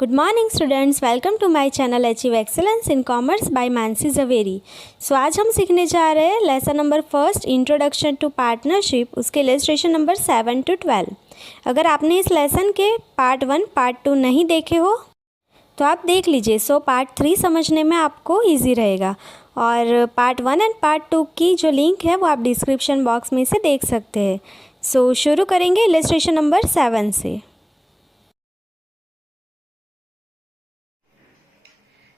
Good morning students, welcome to my channel Achieve Excellence in Commerce by Mansi Zaveri। सो आज हम सीखने जा रहे हैं lesson number first introduction to partnership, उसके इलस्ट्रेशन नंबर 7 to 12। अगर आपने इस लेसन के पार्ट 1 पार्ट 2 नहीं देखे हो तो आप देख लीजिए। सो पार्ट 3 समझने में आपको ईजी रहेगा और पार्ट 1 एंड पार्ट 2 की जो लिंक है वो आप डिस्क्रिप्शन बॉक्स में से देख सकते हैं। सो शुरू करेंगे इलस्ट्रेशन नंबर 7 से।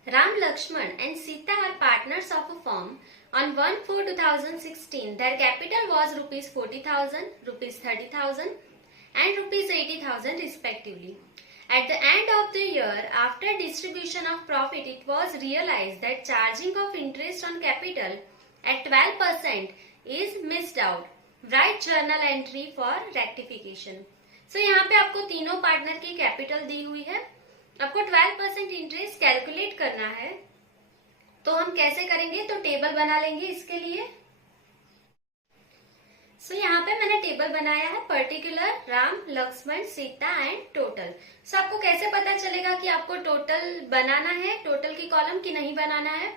Ram, Lakshman and Sita are partners of a firm. On 1/4/2016, their capital was rupees 40,000, rupees 30,000 and rupees 80,000 respectively. At the end of the year, after distribution of profit, it was realized that charging of interest on capital at 12% is missed out. Write journal entry for rectification. So, यहाँ पे आपको तीनों partner की capital दी हुई है, आपको 12% interest calculate करना है। तो हम कैसे करेंगे, तो टेबल बना लेंगे इसके लिए। सो यहाँ पे मैंने टेबल बनाया है particular Ram, Lakshman, Sita and total. So आपको कैसे पता चलेगा कि आपको टोटल बनाना है, टोटल की कॉलम की नहीं बनाना है।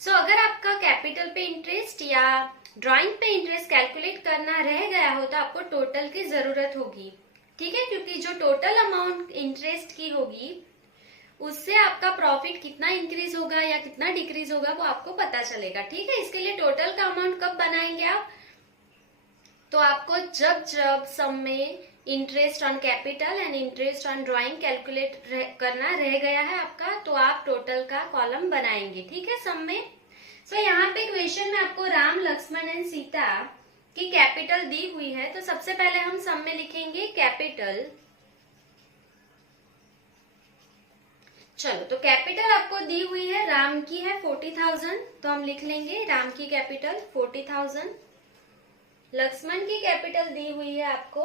सो अगर आपका कैपिटल पे इंटरेस्ट या ड्राइंग पे इंटरेस्ट कैलकुलेट करना रह गया हो तो आपको टोटल की जरूरत होगी, ठीक है, क्योंकि जो टोटल अमाउंट इंटरेस्ट की होगी उससे आपका प्रॉफिट कितना इंक्रीज होगा या कितना डिक्रीज होगा वो आपको पता चलेगा, ठीक है। इसके लिए टोटल का अमाउंट कब बनाएंगे आप, तो आपको जब जब सम में interest on capital and interest on drawing calculate करना रह गया है आपका, तो आप टोटल का कॉलम बनाएंगे, ठीक है, सम में। सो यहाँ पे क्वेश्चन में आपको राम, लक्ष्मण एंड सीता की कैपिटल दी हुई है, तो सबसे पहले हम सम में लिखेंगे कैपिटल। चलो, तो कैपिटल आपको दी हुई है, राम की है 40,000, तो हम लिख लेंगे राम की कैपिटल 40,000। लक्ष्मण की कैपिटल दी हुई है आपको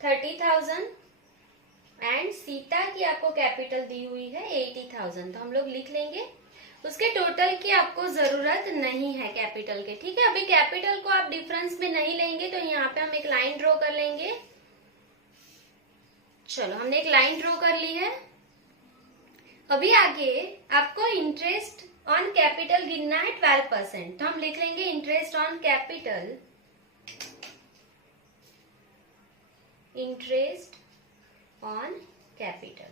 30,000 एंड सीता की आपको कैपिटल दी हुई है 80,000, तो हम लोग लिख लेंगे। उसके टोटल की आपको जरूरत नहीं है कैपिटल के, ठीक है। अभी कैपिटल को आप डिफरेंस में नहीं लेंगे, तो यहाँ पे हम एक लाइन ड्रॉ कर लेंगे। चलो, हमने एक लाइन ड्रॉ कर ली है। अभी आगे आपको इंटरेस्ट ऑन कैपिटल गिनना है 12%, तो हम लिख लेंगे interest on capital, interest on capital,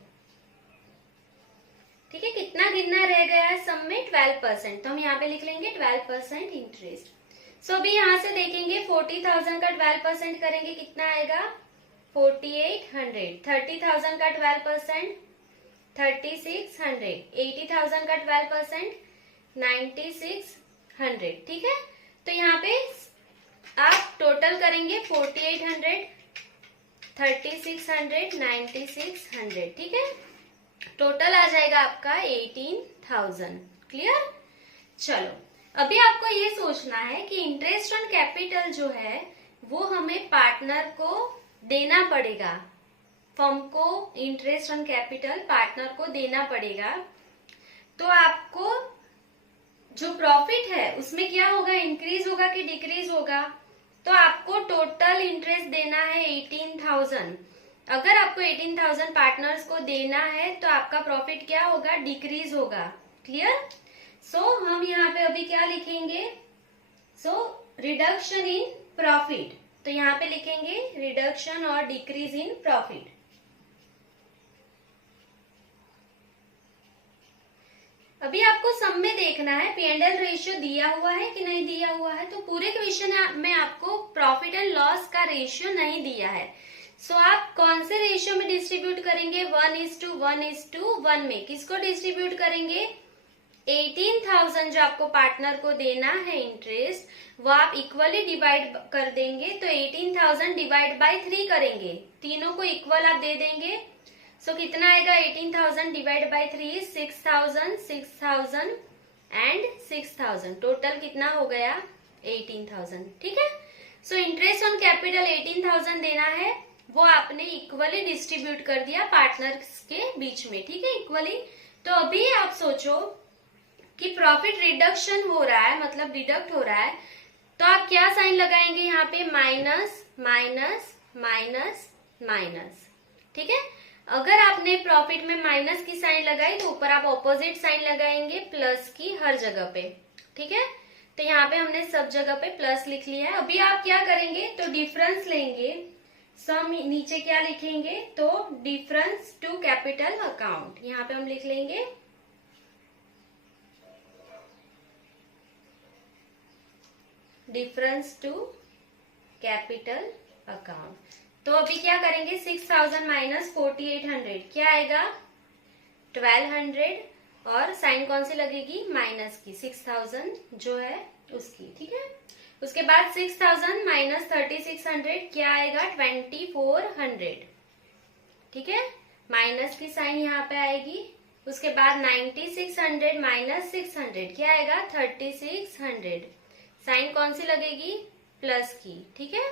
ठीक है। कितना गिनना रह गया है सम में, 12%, तो हम यहाँ पे लिख लेंगे 12% इंटरेस्ट। सो अभी यहाँ से देखेंगे 40,000 का 12% करेंगे कितना आएगा, 4800, 30,000 का 12% 3600, 80,000 का 12% 9600, ठीक है। तो यहाँ पे आप टोटल करेंगे 4800, 3600, 9600, ठीक है। टोटल आ जाएगा आपका 18,000। क्लियर। चलो, अभी आपको ये सोचना है कि इंटरेस्ट ऑन कैपिटल जो है वो हमें पार्टनर को देना पड़ेगा, फर्म को इंटरेस्ट ऑन कैपिटल पार्टनर को देना पड़ेगा। तो आपको जो प्रॉफिट है उसमें क्या होगा, इंक्रीज होगा कि डिक्रीज होगा, तो आपको टोटल इंटरेस्ट देना है 18,000। अगर आपको 18,000 पार्टनर्स को देना है तो आपका प्रॉफिट क्या होगा, डिक्रीज होगा। क्लियर। सो हम यहाँ पे अभी क्या लिखेंगे, सो रिडक्शन इन प्रॉफिट, तो यहाँ पे लिखेंगे रिडक्शन और डिक्रीज इन प्रॉफिट। अभी आपको सम में देखना है पी एंड एल रेशियो दिया हुआ है कि नहीं दिया हुआ है, तो पूरे क्वेश्चन में आपको प्रॉफिट एंड लॉस का रेशियो नहीं दिया है। सो आप कौन से रेशियो में डिस्ट्रीब्यूट करेंगे, 1:1:1 में किसको डिस्ट्रीब्यूट करेंगे, 18,000 जो आपको पार्टनर को देना है इंटरेस्ट, वो आप इक्वली डिवाइड कर देंगे। तो 18,000 डिवाइड बाय 3 करेंगे, तीनों को इक्वल आप दे देंगे। सो कितना आएगा, 18,000 डिवाइड बाय 3 6,000, 6,000 एंड 6,000, टोटल कितना हो गया 18,000, ठीक है। सो इंटरेस्ट ऑन कैपिटल 18,000 देना है, वो आपने इक्वली डिस्ट्रीब्यूट कर दिया पार्टनर्स के बीच में, ठीक है, इक्वली। तो अभी आप सोचो कि प्रॉफिट रिडक्शन हो रहा है, मतलब डिडक्ट हो रहा है, तो आप क्या साइन लगाएंगे यहाँ पे, माइनस माइनस माइनस माइनस, ठीक है। अगर आपने प्रॉफिट में माइनस की साइन लगाई तो ऊपर आप ऑपोजिट साइन लगाएंगे प्लस की हर जगह पे, ठीक है। तो यहाँ पे हमने सब जगह पे प्लस लिख लिया है। अभी आप क्या करेंगे, तो डिफरेंस लेंगे, सम नीचे क्या लिखेंगे, तो डिफरेंस टू कैपिटल अकाउंट यहाँ पे हम लिख लेंगे डिफरेंस टू कैपिटल अकाउंट। तो अभी क्या करेंगे, 6000 माइनस 4800 क्या आएगा, 1200 और साइन कौन सी लगेगी, माइनस की, 6000 जो है उसकी, ठीक है। उसके बाद 6000 माइनस 3600 क्या आएगा, 2400, ठीक है, माइनस की साइन यहाँ पे आएगी। उसके बाद 9600 माइनस 600 क्या आएगा, 3600, साइन कौन सी लगेगी, प्लस की, ठीक है।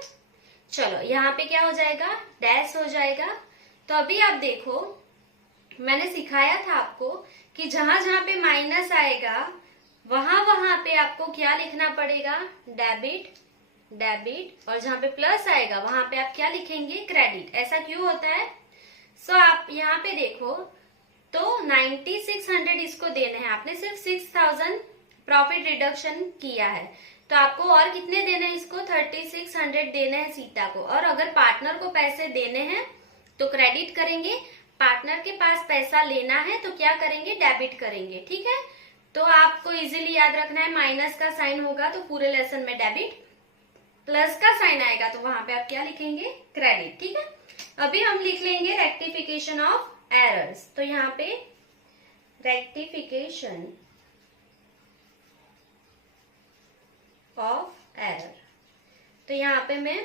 चलो यहाँ पे क्या हो जाएगा, डैश हो जाएगा। तो अभी आप देखो, मैंने सिखाया था आपको कि जहां जहां पे माइनस आएगा वहां वहां पे आपको क्या लिखना पड़ेगा, डेबिट डेबिट, और जहां पे प्लस आएगा वहां पे आप क्या लिखेंगे, क्रेडिट। ऐसा क्यों होता है, सो आप यहाँ पे देखो, तो 9600 इसको देने हैं, आपने सिर्फ 6000 प्रॉफिट रिडक्शन किया है, तो आपको और कितने देने हैं इसको, 3600 देने हैं सीता को। और अगर पार्टनर को पैसे देने हैं तो क्रेडिट करेंगे, पार्टनर के पास पैसा लेना है तो क्या करेंगे, डेबिट करेंगे, ठीक है। तो आपको इजीली याद रखना है, माइनस का साइन होगा तो पूरे लेसन में डेबिट, प्लस का साइन आएगा तो वहां पे आप क्या लिखेंगे, क्रेडिट, ठीक है। अभी हम लिख लेंगे रेक्टिफिकेशन ऑफ एरर्स। तो यहाँ पे रेक्टिफिकेशन ऑफ एरर, तो यहाँ पे मैं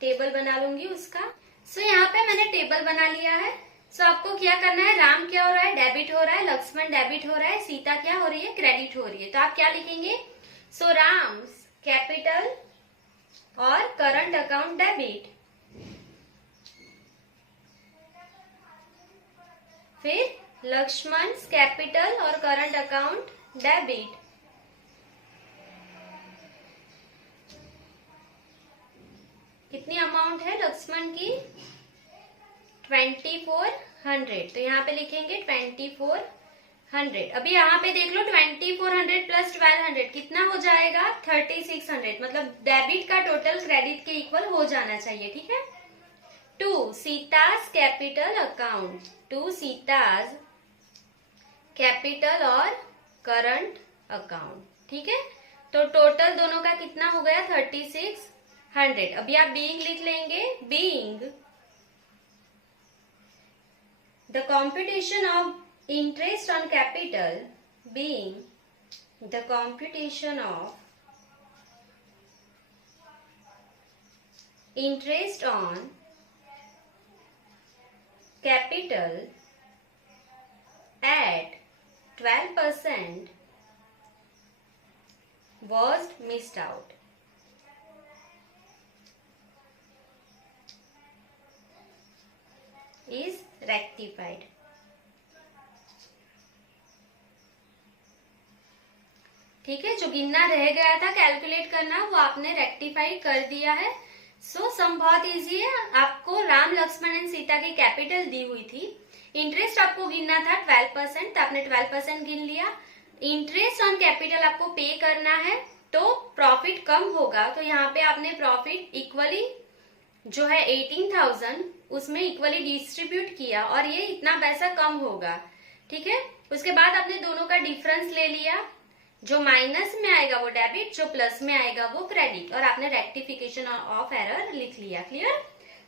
टेबल बना लूंगी उसका। सो यहाँ पे मैंने टेबल बना लिया है। सो आपको क्या करना है, राम क्या हो रहा है, डेबिट हो रहा है, लक्ष्मण डेबिट हो रहा है, सीता क्या हो रही है, क्रेडिट हो रही है। तो आप क्या लिखेंगे, सो राम्स कैपिटल और करंट अकाउंट डेबिट, फिर लक्ष्मण कैपिटल और करंट अकाउंट डेबिट, कितनी अमाउंट है लक्ष्मण की, 2400, तो यहाँ पे लिखेंगे 2400। अभी यहाँ पे देख लो 2400 प्लस 1200 कितना हो जाएगा, 3600, मतलब डेबिट का टोटल क्रेडिट के इक्वल हो जाना चाहिए, ठीक है। To Sita's capital account, to Sita's capital और करंट अकाउंट, ठीक है। तो टोटल दोनों का कितना हो गया, 3600। अभी आप बीइंग लिख लेंगे, being the computation of interest on capital, being the computation of interest on capital at 12% was missed out. Is rectified. ठीक है, जो गिनना रह गया था कैलकुलेट करना वो आपने रेक्टिफाई कर दिया है। सो सम बहुत इजी है। आपको राम लक्ष्मण एंड सीता की कैपिटल दी हुई थी, इंटरेस्ट आपको गिनना था 12%, तो आपने 12% गिन लिया। इंटरेस्ट ऑन कैपिटल आपको पे करना है तो प्रॉफिट कम होगा, तो यहाँ पे आपने प्रॉफिट इक्वली जो है 18,000 उसमें इक्वली डिस्ट्रीब्यूट किया और ये इतना पैसा कम होगा, ठीक है। उसके बाद आपने दोनों का डिफरेंस ले लिया, जो माइनस में आएगा वो डेबिट, जो प्लस में आएगा वो क्रेडिट, और आपने रेक्टिफिकेशन ऑफ एरर लिख लिया। क्लियर।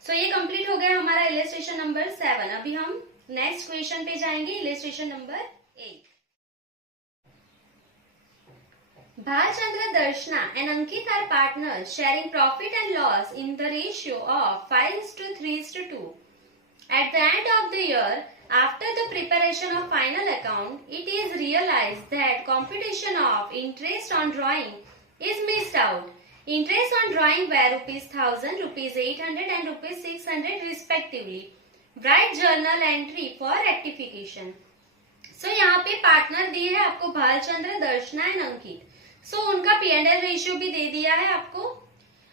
सो ये कंप्लीट हो गया हमारा इलस्ट्रेशन नंबर 7। अभी हम नेक्स्ट क्वेश्चन पे जाएंगे, illustration number 8। Bhalchandra, Darshana and Ankit are partners sharing profit and loss in the ratio of 5:3:2. At the end of the year, after the preparation of final account, it is realized that computation of interest on drawing is missed out. Interest on drawing were ₹1,000, ₹800 and ₹600 respectively. Write journal entry for rectification. So यहाँ पे partner दिए है आपको भालचंद्र, दर्शना and अंकित। सो उनका P&L ratio भी दे दिया है आपको।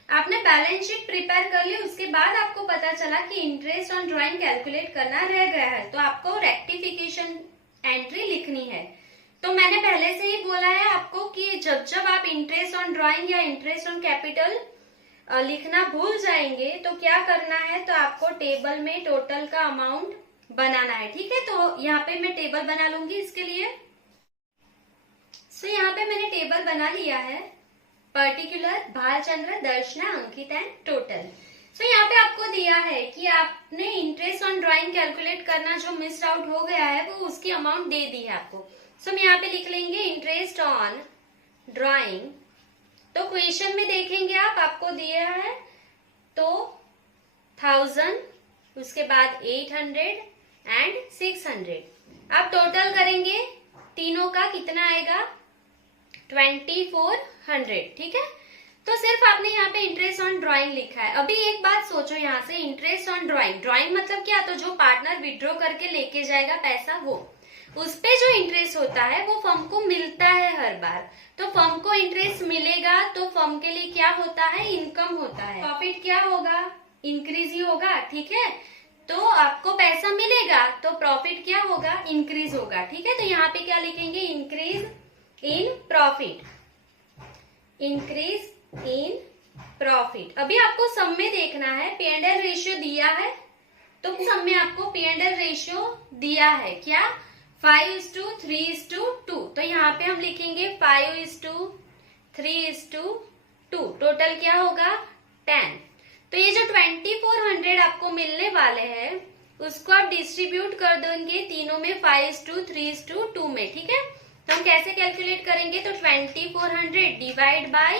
आपने बैलेंस शीट प्रिपेयर कर ली, उसके बाद आपको पता चला कि इंटरेस्ट ऑन ड्राइंग कैलकुलेट करना रह गया है, तो आपको रेक्टिफिकेशन एंट्री लिखनी है। तो मैंने पहले से ही बोला है आपको कि जब जब आप इंटरेस्ट ऑन ड्राइंग या इंटरेस्ट ऑन कैपिटल लिखना भूल जाएंगे तो क्या करना है, तो आपको टेबल में टोटल का अमाउंट बनाना है। ठीक है, तो यहाँ पे मैं टेबल बना लूंगी इसके लिए। सो यहाँ पे मैंने टेबल बना लिया है, particular, Bhalchandra, Darshana, Ankit and total. So यहाँ पे आपको दिया है कि आपने इंटरेस्ट ऑन ड्राइंग कैलकुलेट करना जो मिस आउट हो गया है वो उसकी अमाउंट दे दी है आपको। सो हम यहाँ पे लिख लेंगे इंटरेस्ट ऑन ड्राइंग। तो क्वेश्चन में देखेंगे आप, आपको दिया है तो 1000, उसके बाद 800 एंड 600। आप टोटल करेंगे तीनों का, कितना आएगा 2400। ठीक है, तो सिर्फ आपने यहाँ पे इंटरेस्ट ऑन ड्राइंग लिखा है। अभी एक बात सोचो यहाँ से, इंटरेस्ट ऑन ड्राइंग, ड्राइंग मतलब क्या, तो जो पार्टनर विड्रॉ करके लेके जाएगा पैसा, वो उस पे जो इंटरेस्ट होता है वो फर्म को मिलता है हर बार। तो फर्म को इंटरेस्ट मिलेगा तो फर्म के लिए क्या होता है, इनकम होता है। प्रॉफिट क्या होगा, इंक्रीज ही होगा। ठीक है, तो आपको पैसा मिलेगा तो प्रॉफिट क्या होगा, इंक्रीज होगा। ठीक है, तो यहाँ पे क्या लिखेंगे, increase in profit, increase in profit. अभी आपको सम में देखना है, पी एंड एल रेशियो दिया है, तो सम में आपको पी एंड एल रेशियो दिया है क्या, 5:3:2। तो यहाँ पे हम लिखेंगे 5:3:2। टोटल क्या होगा 10। तो ये जो 2400 आपको मिलने वाले हैं उसको आप डिस्ट्रीब्यूट कर देंगे तीनों में, 5:3:2 में। ठीक है, तो हम कैसे कैलकुलेट करेंगे, तो 2400 divide by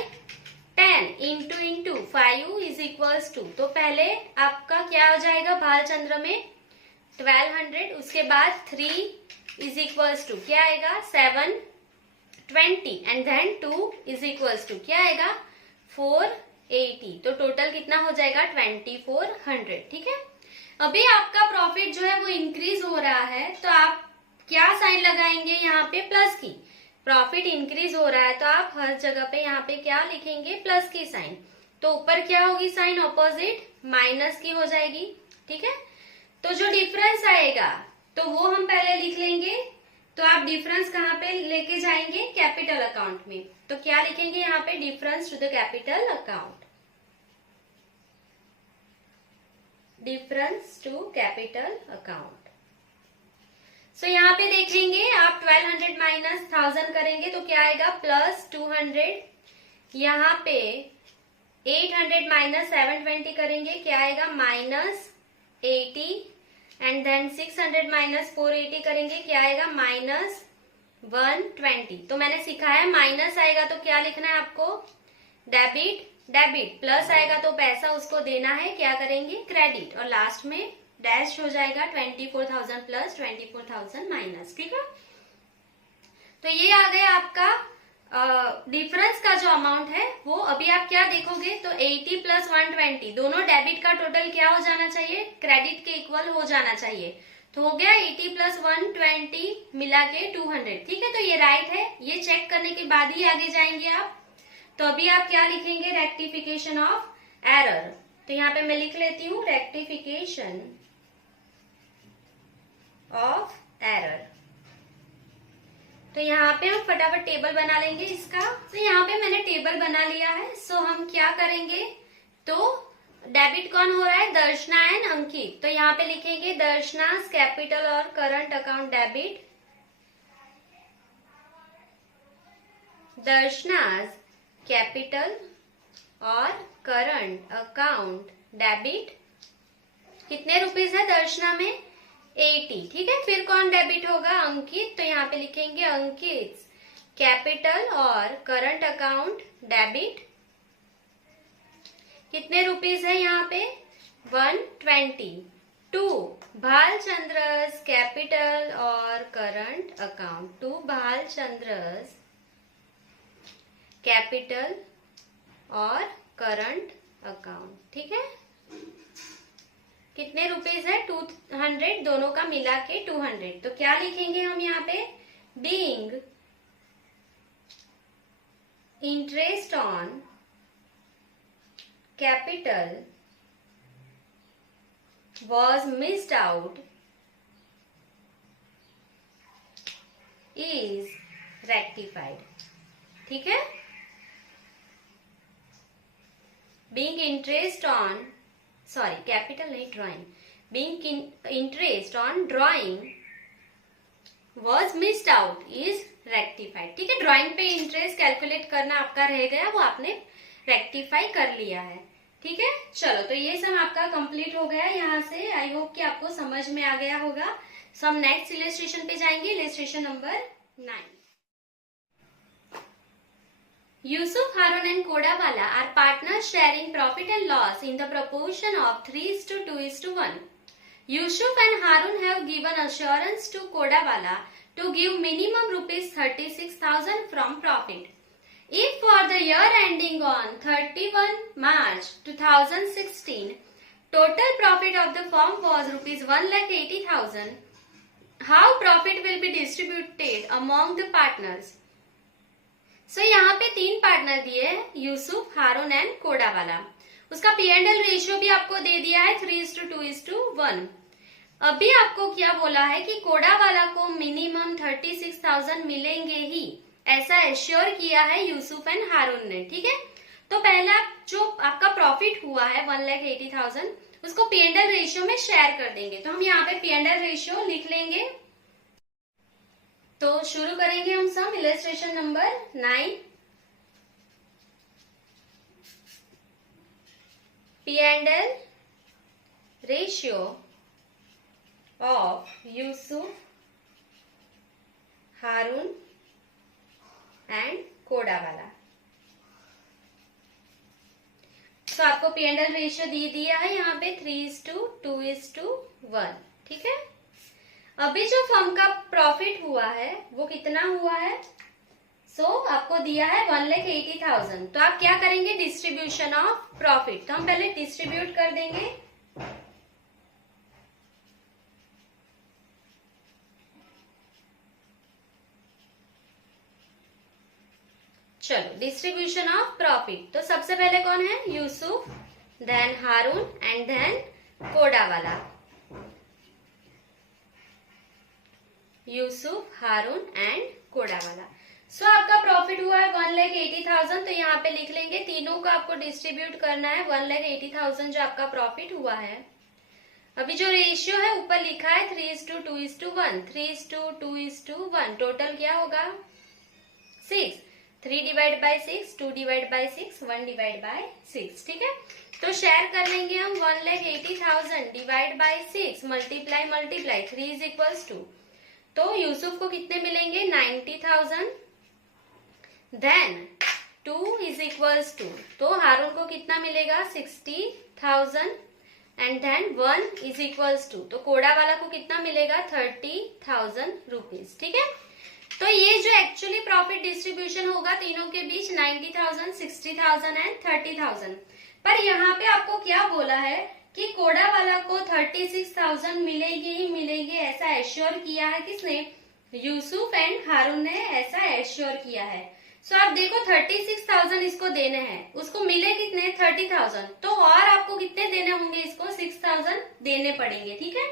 10 into 5 is equals to, तो पहले आपका क्या हो जाएगा भालचंद्र में 1200, उसके बाद 3 इज इक्वल्स टू क्या आएगा 720 and then 2 is equals to क्या आएगा 480। तो टोटल कितना हो जाएगा 2400। ठीक है, अभी आपका प्रॉफिट जो है वो इंक्रीज हो रहा है, तो आप क्या साइन लगाएंगे यहाँ पे, प्लस की। प्रॉफिट इंक्रीज हो रहा है तो आप हर जगह पे यहाँ पे क्या लिखेंगे, प्लस की साइन। तो ऊपर क्या होगी साइन, ऑपोजिट माइनस की हो जाएगी। ठीक है, तो जो डिफरेंस आएगा तो वो हम पहले लिख लेंगे। तो आप डिफरेंस कहाँ पे लेके जाएंगे, कैपिटल अकाउंट में। तो क्या लिखेंगे यहाँ पे, difference to the capital account, difference to capital account. So यहाँ पे देखेंगे आप 1200 माइनस 1000 करेंगे तो क्या आएगा प्लस 200। यहाँ पे 800 माइनस 720 करेंगे क्या आएगा माइनस 80 एंड देन 600 माइनस 480 करेंगे क्या आएगा माइनस 120। तो मैंने सिखाया माइनस आएगा तो क्या लिखना है आपको, डेबिट, डेबिट प्लस आएगा तो पैसा उसको देना है, क्या करेंगे क्रेडिट, और लास्ट में डैश हो जाएगा 24,000 प्लस 24,000 माइनस। ठीक है, तो ये आ गया आपका डिफरेंस का जो अमाउंट है वो। अभी आप क्या देखोगे तो 80 प्लस 120 दोनों डेबिट का टोटल क्या हो जाना चाहिए, क्रेडिट के इक्वल हो जाना चाहिए। तो हो गया 80 प्लस 120 मिला के 200। ठीक है, तो ये राइट है, ये चेक करने के बाद ही आगे जाएंगे आप। तो अभी आप क्या लिखेंगे, रेक्टिफिकेशन ऑफ एरर। तो यहाँ पे मैं लिख लेती हूँ रेक्टिफिकेशन ऑफ एरर। तो यहाँ पे हम फटाफट टेबल बना लेंगे इसका। तो यहाँ पे मैंने टेबल बना लिया है। सो हम क्या करेंगे, तो डेबिट कौन हो रहा है, दर्शना एंड अंकित। तो यहाँ पे लिखेंगे दर्शना कैपिटल और करंट अकाउंट डेबिट, दर्शनाज कैपिटल और करंट अकाउंट डेबिट। कितने रुपीस है दर्शना में 80। ठीक है, फिर कौन डेबिट होगा, अंकित। तो यहाँ पे लिखेंगे अंकित कैपिटल और करंट अकाउंट डेबिट। कितने रुपीस है यहाँ पे 120। टू भालचंद्रस कैपिटल और करंट अकाउंट, टू भालचंद्रस कैपिटल और करंट अकाउंट। ठीक है, कितने रुपीस है 200, दोनों का मिला के 200। तो क्या लिखेंगे हम यहाँ पे, being interest on capital was missed out is rectified. ठीक है, being interest on capital नहीं drawing, being interest on drawing was missed out is rectified. ठीक है, ड्राइंग पे इंटरेस्ट कैलकुलेट करना आपका रह गया, वो आपने रेक्टिफाई कर लिया है. ठीक है, चलो तो ये सब आपका कंप्लीट हो गया यहाँ से. आई होप कि आपको समझ में आ गया होगा. सो हम नेक्स्ट इलस्ट्रेशन पे जाएंगे, illustration number 9. Yusuf, Harun and Kodawala are partners sharing profit and loss in the proportion of 3:2:1. Yusuf and Harun have given assurance to Kodawala to give minimum rupees 36,000 from profit. If for the year ending on 31 March 2016, total profit of the firm was rupees 1,80,000, how profit will be distributed among the partners? सो यहाँ पे 3 partner दिए हैं, Yusuf, Haroon and कोडावाला. उसका P&L ratio भी आपको दे दिया है 3:2:1. अभी आपको क्या बोला है कि कोडावाला को मिनिमम 36,000 मिलेंगे ही, ऐसा एश्योर किया है यूसुफ एंड हारून ने. ठीक है, तो पहला जो आपका प्रॉफिट हुआ है 1,80,000, उसको P&L रेशियो में शेयर कर देंगे. तो हम यहाँ पे P&L रेशियो लिख लेंगे. तो शुरू करेंगे हम सम. Illustration number 9. P&L ratio of Yusuf, Haroon and Kodawala. तो आपको P&L रेशियो दी दिया है यहाँ पे 3:2:1. ठीक है, अभी जो फर्म का प्रॉफिट हुआ है वो कितना हुआ है? आपको दिया है 1,80,000. तो आप क्या करेंगे? Distribution of profit. तो हम पहले डिस्ट्रीब्यूट कर देंगे. चलो, डिस्ट्रीब्यूशन ऑफ प्रॉफिट. तो सबसे पहले कौन है? Yusuf, then Haroon and then Kodawala. Yusuf, Haroon and Kodawala. आपका प्रॉफिट हुआ है 1,80,000. तो यहाँ पे लिख लेंगे, तीनों को आपको डिस्ट्रीब्यूट करना है. 1,80,000 जो आपका प्रॉफिट हुआ है. अभी जो रेशियो है ऊपर लिखा है 3:2:1. 3:2:1. टोटल क्या होगा? 6. 3/6, 2/6, 1/6. ठीक है, तो शेयर कर लेंगे हम. 1,80,000 divide by 6 multiply 3 is equals to. तो यूसुफ को कितने मिलेंगे? 90,000. Then 2 is equals to. तो हारून को कितना मिलेगा? 60,000. And then 1 is equals to. तो कोड़ा वाला को कितना मिलेगा? 30,000 रुपीज. ठीक है, तो ये जो एक्चुअली प्रॉफिट डिस्ट्रीब्यूशन होगा तीनों के बीच 90,000, 60,000 एंड 30,000. पर यहाँ पे आपको क्या बोला है कि कोड़ा वाला को 36,000 मिलेगी ही मिलेगी, ऐसा एश्योर किया है. किसने? यूसुफ एंड हारून ने ऐसा एश्योर किया है. आप देखो 36,000 इसको देने हैं, उसको मिले कितने? 30,000. तो और आपको कितने देने होंगे? इसको 6,000 देने पड़ेंगे. ठीक है,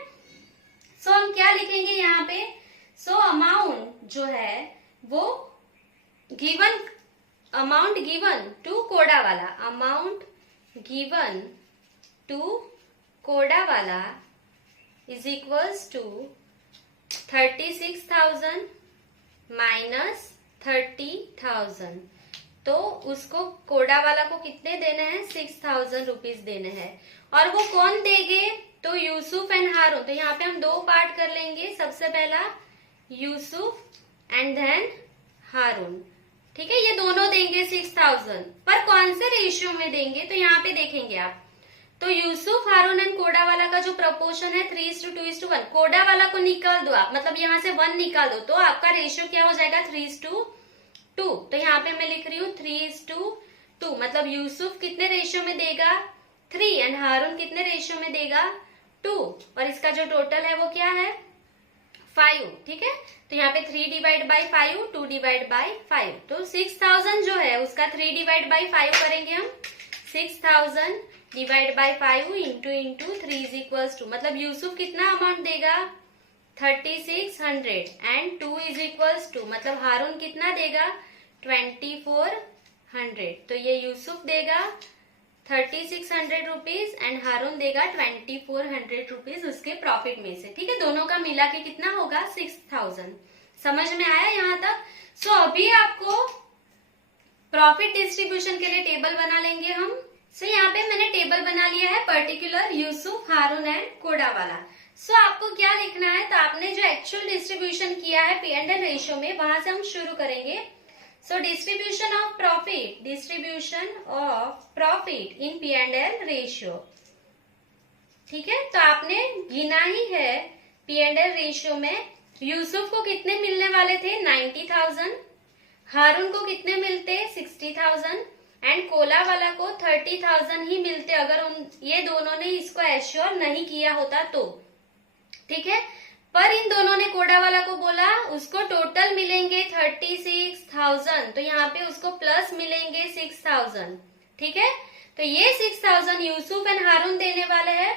हम क्या लिखेंगे यहाँ पे? अमाउंट जो है वो गिवन, अमाउंट गिवन टू कोड़ा वाला, अमाउंट गिवन टू कोड़ा वाला इज इक्वल्स टू 36,000 माइनस 30,000. तो उसको कोड़ा वाला को कितने देने हैं? 6,000 रुपीज देने हैं. और वो कौन देंगे? तो यूसुफ एंड हारून. तो यहाँ पे हम 2 पार्ट कर लेंगे. सबसे पहला यूसुफ एंड देन हारून. ठीक है, ये दोनों देंगे 6,000. पर कौन से रेशियो में देंगे? तो यहाँ पे देखेंगे आप. तो यूसुफ, हारून एंड कोड़ा वाला का जो प्रपोर्शन है 3:2:1. कोड़ा वाला को निकाल दो आप, मतलब यहाँ से 1 निकाल दो, तो आपका रेशियो क्या हो जाएगा? 3:2. तो यहाँ पे मैं लिख रही हूँ 3:2. मतलब यूसुफ कितने रेशियो में देगा? 3. एंड हारून कितने रेशियो में देगा? 2. और इसका जो टोटल है वो क्या है? 5. ठीक है, तो यहाँ पे 3/5, 2/5. तो 6,000 जो है उसका 3/5 करेंगे हम. 6000 divide by 5 into 3 is equals to, मतलब यूसुफ कितना अमाउंट देगा 3600 एंड 2 इज इक्वल्स टू, मतलब हारून कितना देगा 2400। तो ये यूसुफ देगा 3600 रुपीज एंड हारून देगा 2400 रुपीज उसके प्रॉफिट में से। ठीक है, दोनों का मिला के कितना होगा 6000। समझ में आया यहाँ तक? सो अभी आपको प्रॉफिट डिस्ट्रीब्यूशन के लिए टेबल बना लेंगे हम। सो यहाँ पे मैंने टेबल बना लिया है पर्टिकुलर यूसुफ, हारून एंड कोडा वाला। सो आपको क्या लिखना है, तो आपने जो एक्चुअल डिस्ट्रीब्यूशन किया है P&L रेशियो में, वहां से हम शुरू करेंगे। So distribution of profit in P&L ratio. ठीक है, तो आपने गिना ही है P&L रेशियो में यूसुफ को कितने मिलने वाले थे 90,000, हारून को कितने मिलते 60,000 एंड कोला वाला को 30,000 ही मिलते अगर ये दोनों ने इसको एश्योर नहीं किया होता तो। ठीक है, पर इन दोनों ने कोडा वाला को बोला उसको टोटल मिलेंगे 36,000, तो यहाँ पे उसको प्लस मिलेंगे 6,000। ठीक है, तो ये 6,000 यूसुफ एंड हारून देने वाले हैं।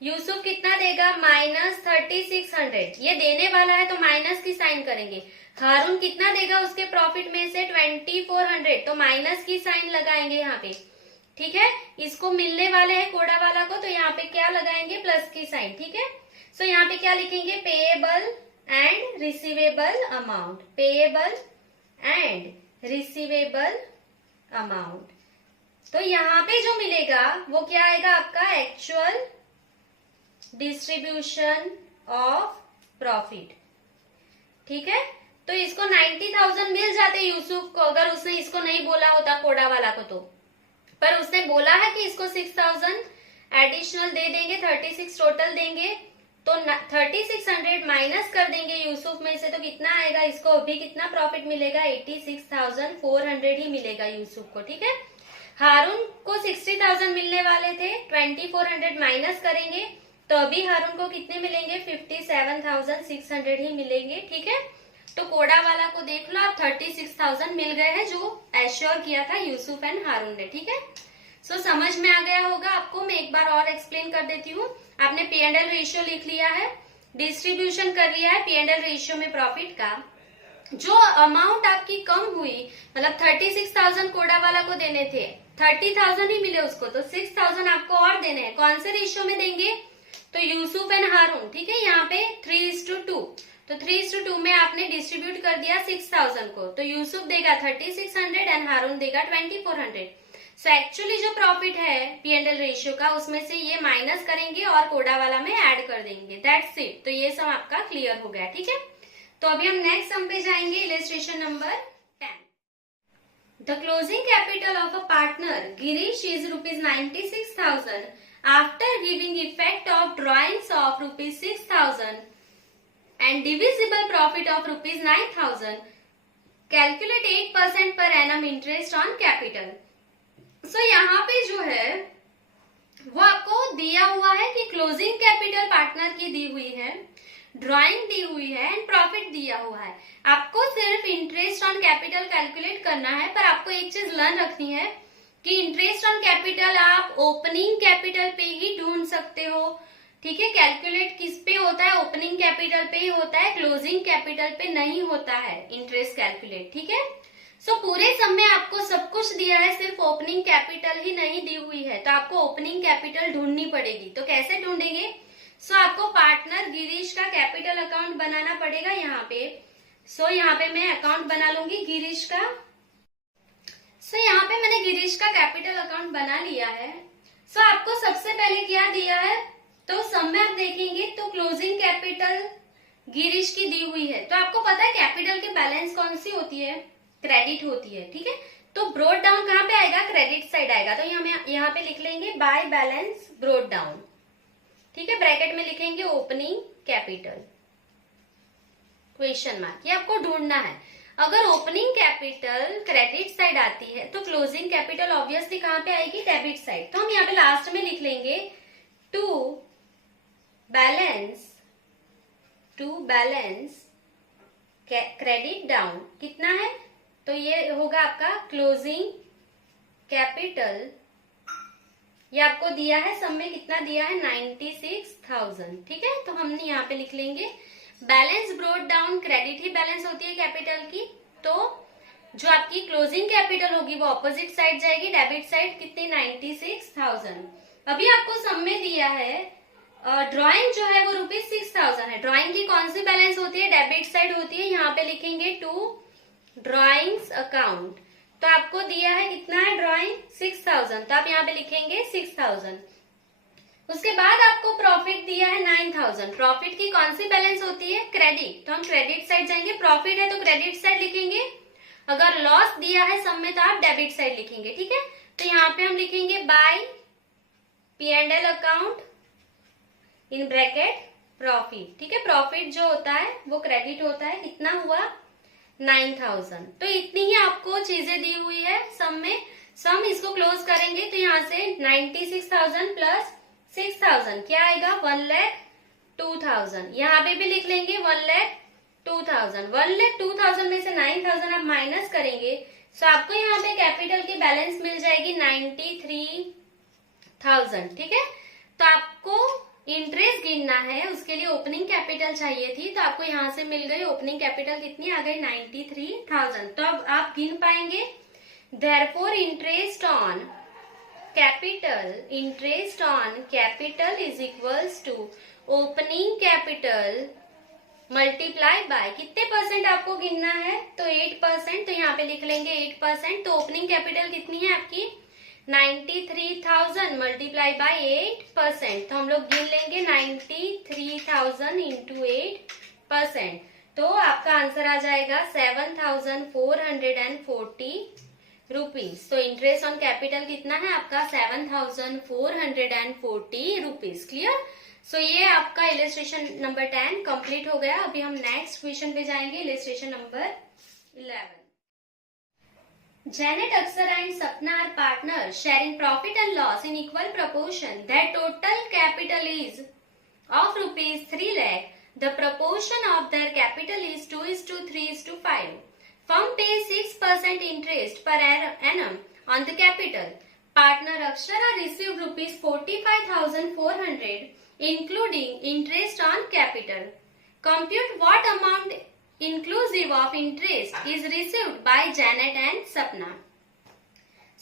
यूसुफ कितना देगा -3600, ये देने वाला है तो माइनस की साइन करेंगे। हारून कितना देगा उसके प्रॉफिट में से 2400, तो माइनस की साइन लगाएंगे यहाँ पे। ठीक है, इसको मिलने वाले हैं कोडा वाला को, तो यहाँ पे क्या लगाएंगे प्लस की साइन। ठीक है, सो यहाँ पे क्या लिखेंगे payable and receivable amount, payable and receivable amount. तो यहाँ पे जो मिलेगा वो क्या आएगा आपका एक्चुअल डिस्ट्रीब्यूशन ऑफ प्रॉफिट। ठीक है, तो इसको 90,000 मिल जाते यूसुफ को अगर उसने इसको नहीं बोला होता कोडा वाला को, तो पर उसने बोला है कि इसको 6,000 एडिशनल दे देंगे, 36 टोटल देंगे, तो 3600 माइनस कर देंगे यूसुफ में से, तो कितना आएगा, इसको अभी कितना प्रॉफिट मिलेगा 86,400 ही मिलेगा यूसुफ को। ठीक है, हारून को 60,000 मिलने वाले थे, 2400 माइनस करेंगे तो अभी हारून को कितने मिलेंगे 57,600 ही मिलेंगे। ठीक है, तो कोडा वाला को देख लो आप 36,000 मिल गए हैं जो एश्योर किया था यूसुफ एंड हारून ने। ठीक है, सो समझ में आ गया होगा आपको। मैं एक बार और एक्सप्लेन कर देती हूँ। आपने P&L रेशियो लिख लिया है, डिस्ट्रीब्यूशन कर लिया है P&L रेशियो में प्रॉफिट का। जो अमाउंट आपकी कम हुई, मतलब 36,000 कोडा वाला को देने थे, 30,000 ही मिले उसको, तो 6,000 आपको और देने हैं। कौन से रेशियो में देंगे, तो यूसुफ एंड हारून। ठीक है, यहाँ पे 3:2, तो 3:2 में आपने डिस्ट्रीब्यूट कर दिया 6,000 को, तो यूसुफ देगा 3600 एंड हारून देगा 2400। सो एक्चुअली जो प्रॉफिट है P&L रेशियो का, उसमें से ये माइनस करेंगे और कोडा वाला में ऐड कर देंगे, दैट्स इट। तो ये सब आपका क्लियर हो गया। ठीक है, तो अभी हम नेक्स्ट सम पे जाएंगे, illustration number 10। The closing capital of a partner Girish is ₹96,000 after giving effect of drawings of ₹6,000 and divisible profit of ₹9,000. Calculate 8% per annum interest on capital. So यहाँ पे जो है वो आपको दिया हुआ है कि क्लोजिंग कैपिटल पार्टनर की दी हुई है, ड्राइंग दी हुई है एंड प्रॉफिट दिया हुआ है। आपको सिर्फ इंटरेस्ट ऑन कैपिटल कैलकुलेट करना है, पर आपको एक चीज लर्न रखनी है कि इंटरेस्ट ऑन कैपिटल आप ओपनिंग कैपिटल पे ही ढूंढ सकते हो। ठीक है, कैलकुलेट किस पे होता है, ओपनिंग कैपिटल पे ही होता है, क्लोजिंग कैपिटल पे नहीं होता है इंटरेस्ट कैलकुलेट। ठीक है, सो पूरे सम में आपको सब कुछ दिया है, सिर्फ ओपनिंग कैपिटल ही नहीं दी हुई है, तो आपको ओपनिंग कैपिटल ढूंढनी पड़ेगी। तो कैसे ढूंढेंगे, सो आपको पार्टनर गिरीश का कैपिटल अकाउंट बनाना पड़ेगा यहाँ पे। सो यहाँ पे मैं अकाउंट बना लूंगी गिरीश का। सो यहाँ पे मैंने गिरीश का कैपिटल अकाउंट बना लिया है। सो आपको सबसे पहले क्या दिया है, तो सम में आप देखेंगे तो क्लोजिंग कैपिटल गिरीश की दी हुई है, तो आपको पता है कैपिटल की बैलेंस कौन सी होती है, क्रेडिट होती है। ठीक है, तो ब्रोड डाउन कहाँ पे आएगा, क्रेडिट साइड आएगा, तो यहाँ पे लिख लेंगे बाय बैलेंस ब्रोड डाउन। ठीक है, ब्रैकेट में लिखेंगे ओपनिंग कैपिटल क्वेश्चन मार्क, ये आपको ढूंढना है। अगर ओपनिंग कैपिटल क्रेडिट साइड आती है तो क्लोजिंग कैपिटल ऑब्वियसली कहाँ पे आएगी, डेबिट साइड। तो हम यहाँ पे लास्ट में लिख लेंगे टू बैलेंस क्रेडिट डाउन कितना है, तो ये होगा आपका क्लोजिंग कैपिटल ये आपको दिया है, सब में कितना दिया है 96,000। ठीक है, तो हमने यहाँ पे लिख लेंगे बैलेंस ब्रोट डाउन, क्रेडिट ही बैलेंस होती है कैपिटल की, तो जो आपकी क्लोजिंग कैपिटल होगी वो ऑपोजिट साइड जाएगी, डेबिट साइड कितनी 96,000। अभी आपको सब में दिया है ड्राइंग जो है वो ₹6,000 है। ड्राइंग की कौन सी बैलेंस होती है, डेबिट साइड होती है, यहाँ पे लिखेंगे टू ड्राइंग्स अकाउंट। तो आपको दिया है कितना है ड्राइंग 6,000, तो आप यहाँ पे लिखेंगे 6,000। उसके बाद आपको प्रॉफिट दिया है 9,000। प्रॉफिट की कौन सी बैलेंस होती है, क्रेडिट, तो हम क्रेडिट साइड जाएंगे। प्रॉफिट है तो क्रेडिट साइड लिखेंगे, अगर लॉस दिया है सब में तो आप डेबिट साइड लिखेंगे। ठीक है, तो यहाँ पे हम लिखेंगे by P&L account in bracket profit. ठीक है, प्रॉफिट जो होता है वो क्रेडिट होता है, कितना हुआ 9,000। तो इतनी ही आपको चीजें दी हुई है सम में। सम इसको क्लोज करेंगे तो यहाँ से 96,000 प्लस 6,000 क्या आएगा 1,02,000। यहाँ पे भी लिख लेंगे 1,02,000। 1,02,000 में से 9,000 आप माइनस करेंगे तो आपको यहाँ पे कैपिटल की बैलेंस मिल जाएगी 93,000। ठीक है, तो आपको इंटरेस्ट गिनना है, उसके लिए ओपनिंग कैपिटल चाहिए थी, तो आपको यहाँ से मिल गई ओपनिंग कैपिटल कितनी आ गई 93,000। तो अब आप गिन पाएंगे therefore interest on capital is equals to opening capital multiply by कितने परसेंट आपको गिनना है, तो 8%। तो यहाँ पे लिख लेंगे 8%। तो ओपनिंग कैपिटल कितनी है आपकी 93,000 मल्टीप्लाई बाय 8%। तो हम लोग गिन लेंगे 93,000 इंटू 8%। तो आपका आंसर आ जाएगा 7,440 रुपीज। तो इंटरेस्ट ऑन कैपिटल कितना है आपका 7,440 रुपीज। क्लियर। सो ये आपका इलस्ट्रेशन नंबर 10 कंप्लीट हो गया। अभी हम नेक्स्ट क्वेश्चन पे जाएंगे, illustration number 11। Janet, Aksar and Sapna are partners sharing profit and loss in equal proportion. Their total capital is of rupees 3 lakh. The proportion of their capital is 2:3:5. Firm pays 6% interest per annum on the capital. Partner Akshara received rupees 45,400 including interest on capital. Compute what amount inclusive of interest is received by Janet and Sapna.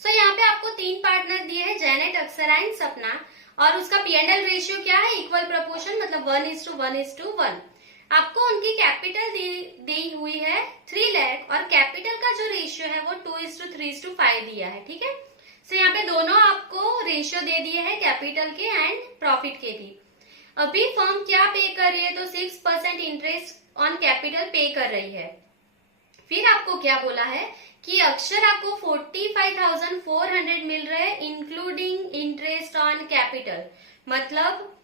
So यहाँ पे आपको 3 partner दिए हैं, Janet, Akshara and सपना, और उसका P&L ratio क्या है इक्वल प्रोपोर्शन, मतलब 1:1:1। आपको उनकी कैपिटल दी हुई है 3 लाख और कैपिटल का जो रेशियो है वो 2:3:5 दिया है। ठीक है, सो यहाँ पे दोनों आपको रेशियो दे दिए हैं, कैपिटल के एंड प्रॉफिट के भी। अभी फर्म क्या पे कर रही है, तो 6% इंटरेस्ट ऑन कैपिटल पे कर रही है। फिर आपको क्या बोला है कि अक्षरा को 45,400 मिल रहा है इंक्लूडिंग इंटरेस्ट ऑन कैपिटल, मतलब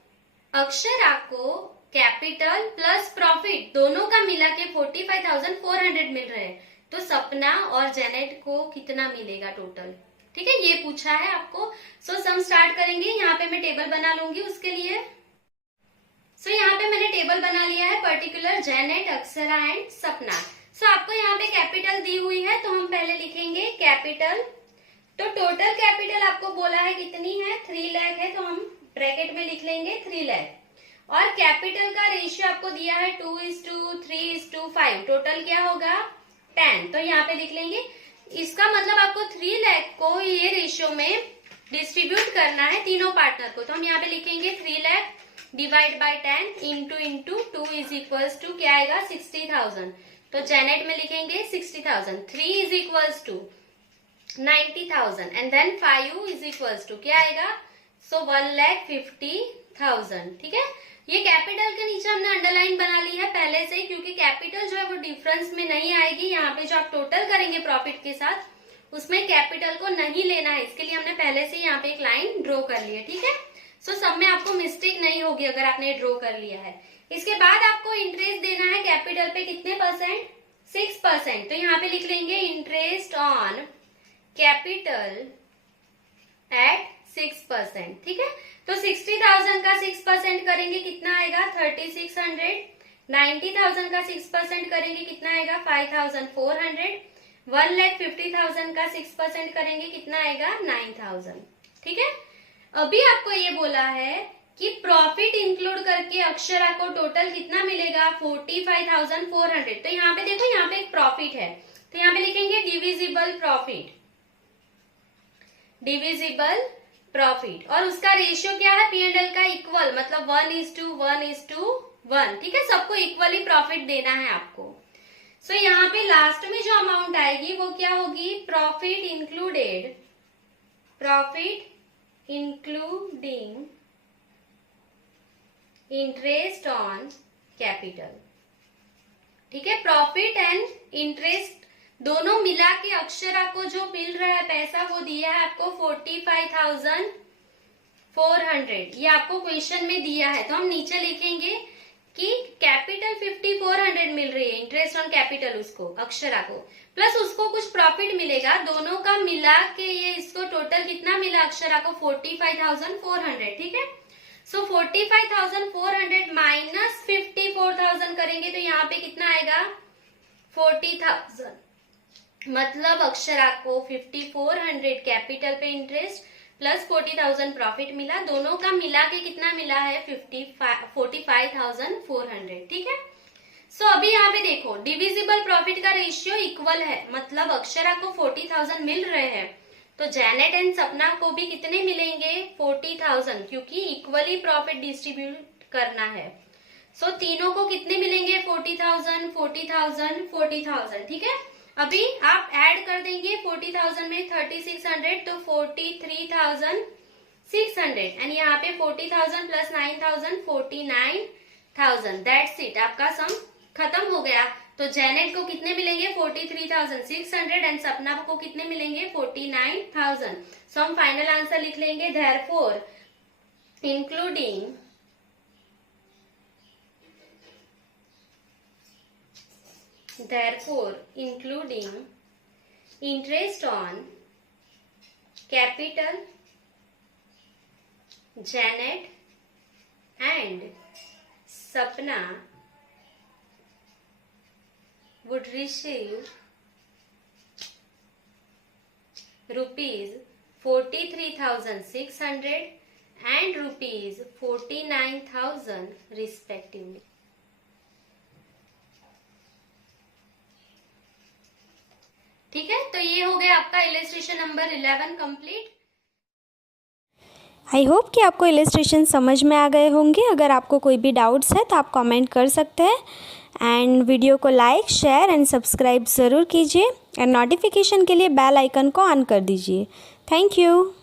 अक्षरा को कैपिटल प्लस प्रॉफिट दोनों का मिला के 45,400 मिल रहे हैं। तो सपना और जेनेट को कितना मिलेगा टोटल। ठीक है, ये पूछा है आपको। सो सम स्टार्ट करेंगे। यहाँ पे मैं टेबल बना लूंगी उसके लिए। सो यहाँ पे मैंने टेबल बना लिया है पर्टिकुलर जेनेट, अक्षरा एंड सपना। सो आपको यहाँ पे कैपिटल दी हुई है तो हम पहले लिखेंगे कैपिटल। तो टोटल कैपिटल आपको बोला है कितनी है 3 लाख है, तो हम ब्रैकेट में लिख लेंगे 3 लाख। और कैपिटल का रेशियो आपको दिया है 2:3:5। टोटल क्या होगा 10। तो यहाँ पे लिख लेंगे, इसका मतलब आपको 3 लाख को ये रेशियो में डिस्ट्रीब्यूट करना है तीनों पार्टनर को। तो हम यहाँ पे लिखेंगे 3 lakh divide by 10 into 2 is equals to क्या आएगा 60,000। तो जेनेट में लिखेंगे 60,000। 3 is equals to 90,000 and then 5 is equals to क्या आएगा, सो 1,50,000। ठीक है, ये कैपिटल के नीचे हमने अंडरलाइन बना ली है पहले से, क्योंकि कैपिटल जो है वो डिफरेंस में नहीं आएगी। यहाँ पे जो आप टोटल करेंगे प्रॉफिट के साथ उसमें कैपिटल को नहीं लेना है, इसके लिए हमने पहले से यहाँ पे एक लाइन ड्रॉ कर ली है। ठीक है, सो सब में आपको मिस्टेक नहीं होगी अगर आपने ड्रॉ कर लिया है। इसके बाद आपको इंटरेस्ट देना है कैपिटल पे कितने परसेंट 6%। तो यहाँ पे लिख लेंगे इंटरेस्ट ऑन कैपिटल एट 6%। ठीक है, तो 60,000 का 6% करेंगे कितना आएगा 3,600। 90,000 का 6% करेंगे कितना आएगा 5,400। 1,50,000 का 6% करेंगे कितना आएगा 9,000। ठीक है, अभी आपको ये बोला है कि प्रॉफिट इंक्लूड करके अक्षरा को टोटल कितना मिलेगा 45,400। तो यहाँ पे देखो, यहाँ पे एक प्रॉफिट है, तो यहाँ पे लिखेंगे डिविजिबल प्रॉफिट, डिविजिबल प्रॉफिट, और उसका रेशियो क्या है P&L का इक्वल, मतलब 1:1:1। ठीक है, सबको इक्वली प्रॉफिट देना है आपको। सो यहाँ पे लास्ट में जो अमाउंट आएगी वो क्या होगी, profit including interest on capital. ठीक है, प्रॉफिट एंड इंटरेस्ट दोनों मिला के अक्षरा को जो मिल रहा है पैसा वो दिया है आपको 45,400। ये आपको क्वेश्चन में दिया है, तो हम नीचे लिखेंगे कि कैपिटल 5,400 मिल रही है, इंटरेस्ट ऑन कैपिटल उसको अक्षरा को, प्लस उसको कुछ प्रॉफिट मिलेगा, दोनों का मिला के ये इसको टोटल कितना मिला अक्षरा को 45,400। ठीक है, सो 45,400 माइनस 54,000 करेंगे तो यहाँ पे कितना आएगा 40,000। मतलब अक्षरा को 5,400 कैपिटल पे इंटरेस्ट प्लस 40,000 प्रॉफिट मिला, दोनों का मिला के कितना मिला है 45,400। ठीक है, सो अभी यहाँ पे देखो डिविजिबल प्रॉफिट का रेशियो इक्वल है, मतलब अक्षरा को 40,000 मिल रहे हैं तो जैनेट एंड सपना को भी कितने मिलेंगे 40,000, क्योंकि इक्वली प्रॉफिट डिस्ट्रीब्यूट करना है। सो तीनों को कितने मिलेंगे 40,000 40,000 40,000। ठीक है, अभी आप ऐड कर देंगे 40,000 में 3,600 तो 43,600 एंड यहाँ पे 40,000 प्लस 9,000 49,000। दैट्स इट, आपका सम खत्म हो गया। तो जैनेट को कितने मिलेंगे 43,600 एंड सपना को कितने मिलेंगे 49,000। सो हम फाइनल आंसर लिख लेंगे therefore including interest on capital Janet and सपना would receive rupees 43,600 and rupees 49,000 respectively. ठीक है, तो ये हो गया आपका illustration number 11 complete. I hope कि आपको इलस्ट्रेशन समझ में आ गए होंगे। अगर आपको कोई भी डाउट्स है तो आप कमेंट कर सकते हैं एंड वीडियो को लाइक शेयर एंड सब्सक्राइब ज़रूर कीजिए और नोटिफिकेशन के लिए बेल आइकन को ऑन कर दीजिए। Thank you.